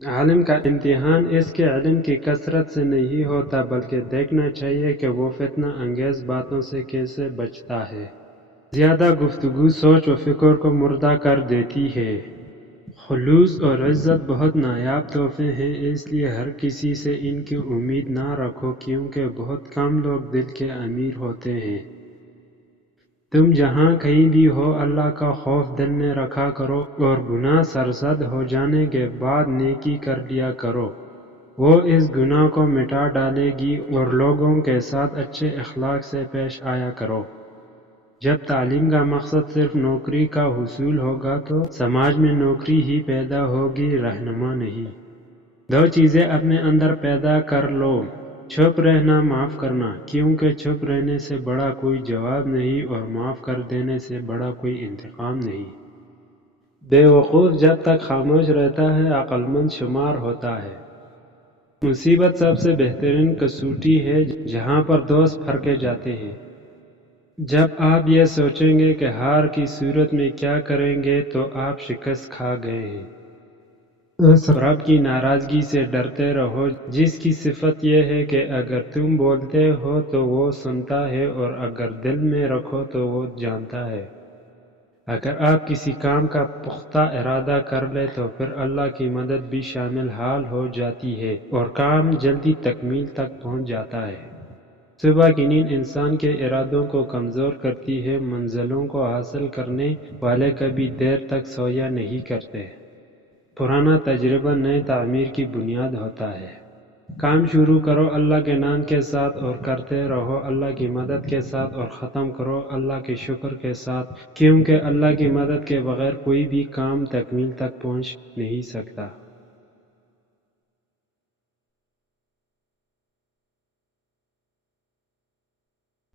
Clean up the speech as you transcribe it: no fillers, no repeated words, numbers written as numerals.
عالم کا امتحان اس کے علم کی کثرت سے نہیں ہوتا بلکہ دیکھنا چاہیے کہ وہ فتنہ انگیز باتوں سے کیسے بچتا ہے۔ زیادہ گفتگو سوچ و فکر کو مردہ کر دیتی ہے۔ خلوص اور عزت بہت نایاب تحفے ہیں، اس لیے ہر کسی سے ان کی امید نہ رکھو کیونکہ بہت کم لوگ دل کے امیر ہوتے ہیں۔ تم جہاں کہیں بھی ہو اللہ کا خوف دل میں رکھا کرو اور گناہ سرزد ہو جانے کے بعد نیکی کر لیا کرو، وہ اس گناہ کو مٹا ڈالے گی، اور لوگوں کے ساتھ اچھے اخلاق سے پیش آیا کرو۔ جب تعلیم کا مقصد صرف نوکری کا حصول ہوگا تو سماج میں نوکری ہی پیدا ہوگی، رہنما نہیں۔ دو چیزیں اپنے اندر پیدا کر لو، چپ رہنا، معاف کرنا، کیونکہ چپ رہنے سے بڑا کوئی جواب نہیں اور معاف کر دینے سے بڑا کوئی انتقام نہیں۔ بے وقوف جب تک خاموش رہتا ہے عقل مند شمار ہوتا ہے۔ مصیبت سب سے بہترین کسوٹی ہے جہاں پر دوست پھرکے جاتے ہیں۔ جب آپ یہ سوچیں گے کہ ہار کی صورت میں کیا کریں گے تو آپ شکست کھا گئے ہیں۔ اس رب کی ناراضگی سے ڈرتے رہو جس کی صفت یہ ہے کہ اگر تم بولتے ہو تو وہ سنتا ہے اور اگر دل میں رکھو تو وہ جانتا ہے۔ اگر آپ کسی کام کا پختہ ارادہ کر لیں تو پھر اللہ کی مدد بھی شامل حال ہو جاتی ہے اور کام جلدی تکمیل تک پہنچ جاتا ہے۔ صبح کی نیند انسان کے ارادوں کو کمزور کرتی ہے، منزلوں کو حاصل کرنے والے کبھی دیر تک سویا نہیں کرتے۔ پرانا تجربہ نئے تعمیر کی بنیاد ہوتا ہے۔ کام شروع کرو اللہ کے نام کے ساتھ اور کرتے رہو اللہ کی مدد کے ساتھ، اور ختم کرو اللہ کے شکر کے ساتھ، کیونکہ اللہ کی مدد کے بغیر کوئی بھی کام تکمیل تک پہنچ نہیں سکتا۔